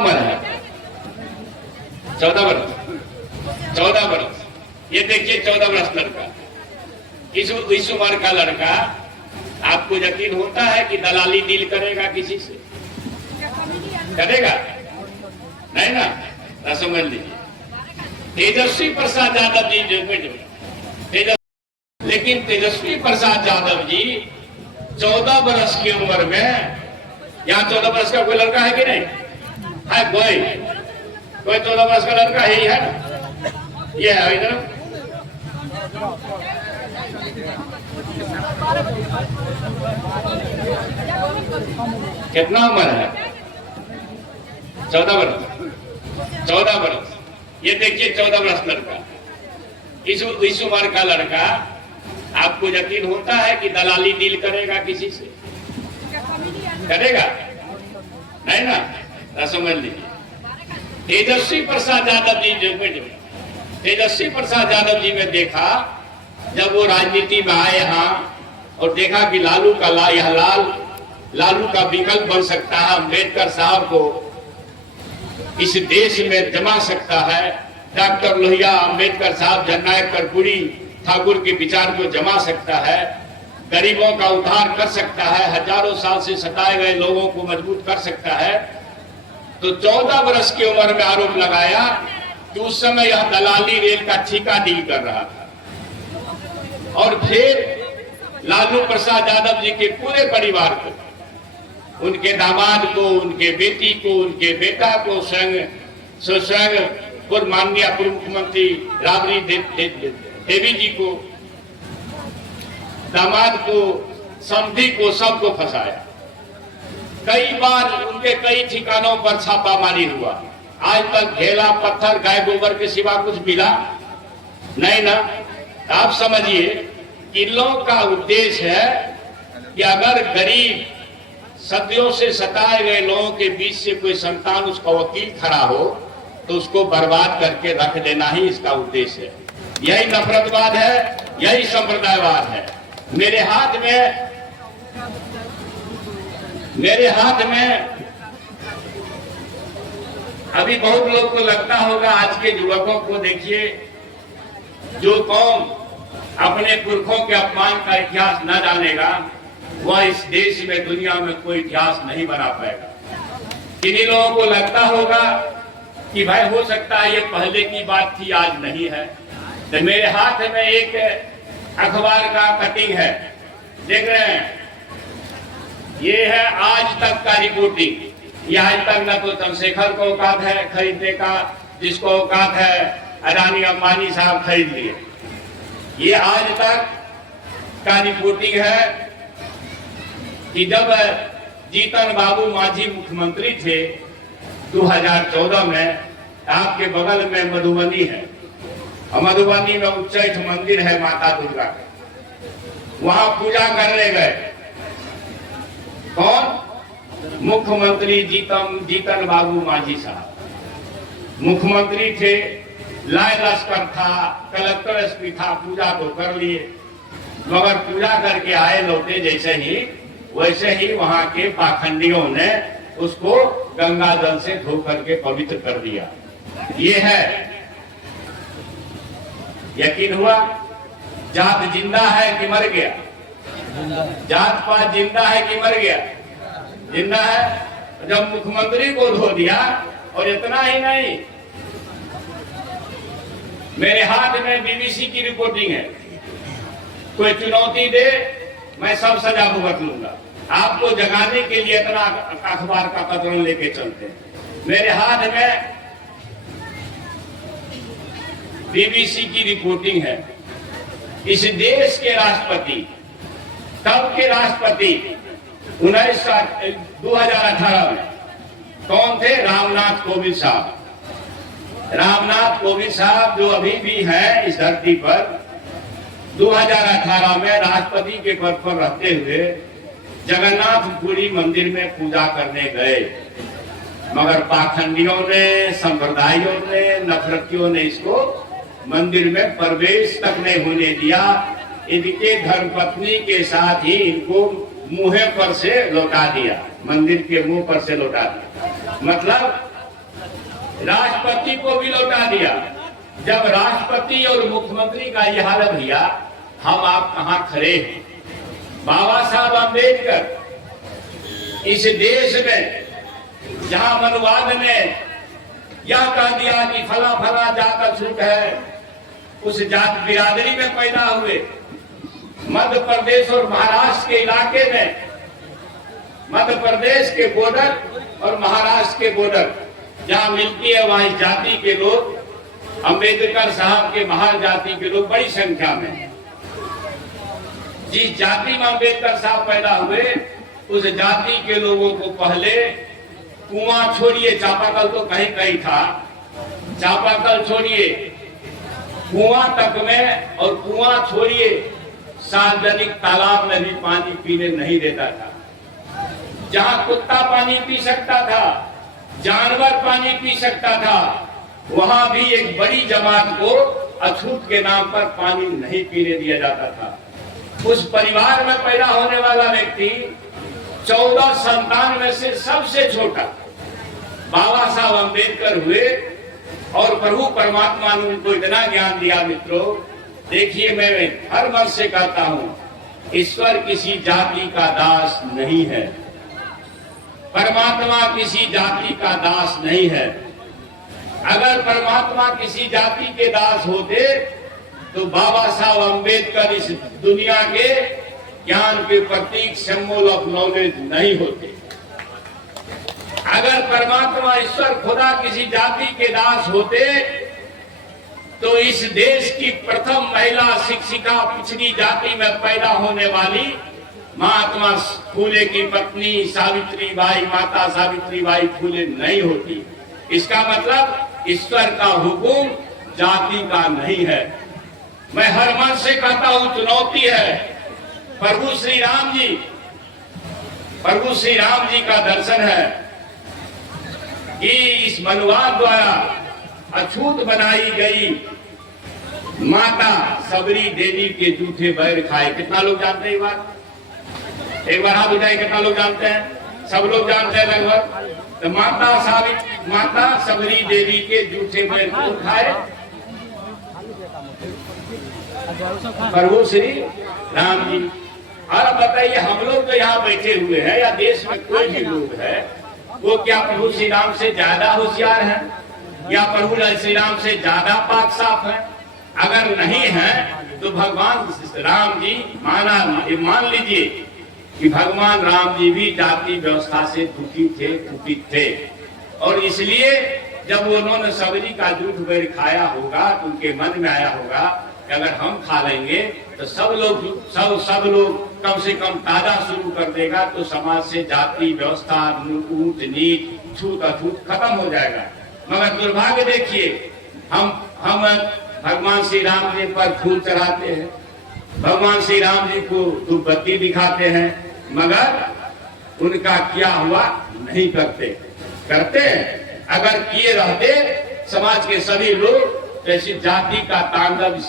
उम्र है 14 वर्ष। 14 वर्ष, ये देखिए 14 वर्ष लड़का, इस उम्र का लड़का, आपको यकीन होता है कि दलाली डील करेगा किसी से? करेगा नहीं ना? तो समझ लीजिए तेजस्वी प्रसाद यादव जी जो लेकिन तेजस्वी प्रसाद यादव जी 14 वर्ष की उम्र में, यहाँ 14 वर्ष का कोई लड़का है कि नहीं है? कोई 14 वर्ष का लड़का है ही है ना? ये है इधर। कितना उम्र है? 14 वर्ष। 14 वर्ष, ये देखिए 14 वर्ष लड़का, इस उम्र का लड़का, आपको यकीन होता है कि दलाली डील करेगा किसी से? करेगा नहीं ना? तो समझ लीजिए तेजस्वी प्रसाद यादव जी जो तेजस्वी प्रसाद यादव जी में देखा, जब वो राजनीति में आए यहाँ और देखा कि लालू का विकल्प बन सकता है, अम्बेडकर साहब को इस देश में जमा सकता है, डॉक्टर लोहिया, अम्बेडकर साहब, जननायक कर्पूरी ठाकुर के विचार को जमा सकता है, गरीबों का उद्धार कर सकता है, हजारों साल से सताए गए लोगों को मजबूत कर सकता है, तो 14 वर्ष की उम्र में आरोप लगाया कि उस समय यह दलाली रेल का ठेका डील कर रहा था। और फिर लालू प्रसाद यादव जी के पूरे परिवार को, उनके दामाद को, उनके बेटी को, उनके बेटा को, स्वयं पूर्व माननीय पूर्व मुख्यमंत्री राबड़ी देवी जी को, दामाद को, समधी को, सबको फंसाया। कई बार उनके कई ठिकानों पर छापामारी हुआ, आज तक ढेला पत्थर गाय गोबर के सिवा कुछ मिला नहीं ना? आप समझिए कि इन लोगों का उद्देश्य है कि अगर गरीब सदियों से सताए गए लोगों के बीच से कोई संतान उसका वकील खड़ा हो तो उसको बर्बाद करके रख देना ही इसका उद्देश्य है। यही नफरतवाद है, यही संप्रदायवाद है। मेरे हाथ में अभी बहुत लोग को लगता होगा, आज के युवकों को देखिए, जो कौम अपने पुरखों के अपमान का इतिहास न जानेगा वह इस देश में, दुनिया में कोई इतिहास नहीं बना पाएगा। किन्हीं लोगों को लगता होगा कि भाई हो सकता है ये पहले की बात थी, आज नहीं है। तो मेरे हाथ में एक अखबार का कटिंग है, देख रहे हैं, ये है आज तक का रिपोर्टिंग। ये आज तक न तो चंद्रशेखर को औकात है खरीदने का, जिसको औकात है अडानी अंबानी साहब खरीद लिए। ये आज तक का रिपोर्टिंग है कि जब जीतन बाबू मांझी मुख्यमंत्री थे 2014 में, आपके बगल में मधुबनी है, और मधुबनी में उच्चैठ मंदिर है माता दुर्गा का, वहां पूजा करने गए। कौन? मुख्यमंत्री जीतन बाबू मांझी साहब मुख्यमंत्री थे, लाए लश्कर था, कलेक्टर एसपी था, पूजा तो कर लिए, मगर पूजा करके आए लौटे जैसे ही, वैसे ही वहां के पाखंडियों ने उसको गंगा जल से धो करके पवित्र कर दिया। ये है, यकीन हुआ? जात जिंदा है कि मर गया? जात पात जिंदा है कि मर गया? जिंदा है। जब मुख्यमंत्री को धो दिया, और इतना ही नहीं, मेरे हाथ में बीबीसी की रिपोर्टिंग है, कोई चुनौती दे मैं सब सजा भुगत लूंगा। आपको जगाने के लिए इतना अखबार का कतरन लेके चलते हैं। मेरे हाथ में बीबीसी की रिपोर्टिंग है। इस देश के राष्ट्रपति, तब के राष्ट्रपति 2018 में कौन थे? रामनाथ कोविंद साहब। रामनाथ कोविंद साहब जो अभी भी हैं इस धरती पर, 2018 में राष्ट्रपति के पद पर रहते हुए जगन्नाथपुरी मंदिर में पूजा करने गए, मगर पाखंडियों ने, संप्रदायों ने, नफरतियों ने इसको मंदिर में प्रवेश तक नहीं होने दिया। इनके धर्मपत्नी के साथ ही इनको मुंह पर से लौटा दिया, मंदिर के मुंह पर से लौटा दिया। मतलब राष्ट्रपति को भी लौटा दिया। जब राष्ट्रपति और मुख्यमंत्री का यह हाल भैया, हम आप कहां खड़े हैं? बाबा साहब अम्बेडकर इस देश में जहां मनुवाद ने यह कह दिया कि फला फला जात अछूत है, उस जात बिरादरी में पैदा हुए। मध्य प्रदेश और महाराष्ट्र के इलाके में, मध्य प्रदेश के बॉर्डर और महाराष्ट्र के बॉर्डर जहां मिलती है, वहां इस जाति के लोग, अंबेडकर साहब के महान जाति के लोग बड़ी संख्या में। जिस जाति में अंबेडकर साहब पैदा हुए, उस जाति के लोगों को पहले कुआं छोड़िए, चापाकल तो कहीं कहीं था, चापाकल छोड़िए, कुआं तक में, और कुआं छोड़िए सार्वजनिक तालाब में भी पानी पीने नहीं देता था। जहां कुत्ता पानी पी सकता था, जानवर पानी पी सकता था, वहां भी एक बड़ी जमात को अछूत के नाम पर पानी नहीं पीने दिया जाता था। उस परिवार में पैदा होने वाला व्यक्ति 14 संतान में से सबसे छोटा बाबा साहब अम्बेडकर हुए, और प्रभु परमात्मा ने उनको इतना ज्ञान दिया। मित्रों देखिए, मैं हर मन से कहता हूं, ईश्वर किसी जाति का दास नहीं है, परमात्मा किसी जाति का दास नहीं है। अगर परमात्मा किसी जाति के दास होते तो बाबा साहब अम्बेडकर इस दुनिया के ज्ञान के प्रतीक, सिंबल ऑफ नॉलेज नहीं होते। अगर परमात्मा ईश्वर खुदा किसी जाति के दास होते तो इस देश की प्रथम महिला शिक्षिका पिछड़ी जाति में पैदा होने वाली महात्मा फूले की पत्नी सावित्रीबाई, माता सावित्रीबाई फूले नहीं होती। इसका मतलब ईश्वर का हुकुम जाति का नहीं है। मैं हर मन से कहता हूं, चुनौती है। प्रभु श्री राम जी का दर्शन है कि इस मनुवाद द्वारा अछूत बनाई गई माता सबरी देवी के जूठे बैर खाए। कितना लोग जानते हैं ये बात? एक बार हाथ उठाए, कितना लोग जानते हैं? सब लोग जानते हैं लगभग। तो माता सबरी देवी के जूठे बैर क्यों खाए? प्रभु श्री राम जी। और अब बताइए, हम लोग तो यहाँ बैठे हुए हैं या देश में कोई भी लोग है, वो क्या प्रभु श्री राम से ज्यादा होशियार है या प्रभु श्री राम से ज्यादा पाक साफ है? अगर नहीं है तो भगवान राम जी मान लीजिए कि भगवान राम जी भी जाति व्यवस्था से दुखी थे, कुपित थे, और इसलिए जब उन्होंने सबरी का जूठ बैर खाया होगा तो उनके मन में आया होगा कि अगर हम खा लेंगे तो सब लोग कम से कम ताजा शुरू कर देगा, तो समाज से जाति व्यवस्था, ऊंच नीच, छूत अछूत खत्म हो जाएगा। मगर दुर्भाग्य देखिए, हम भगवान श्री राम जी पर फूल चढ़ाते हैं, भगवान श्री राम जी को धूप बत्ती दिखाते हैं, मगर उनका किया हुआ नहीं करते हैं। अगर किए रहते समाज के सभी लोग, जैसे जाति का तांडव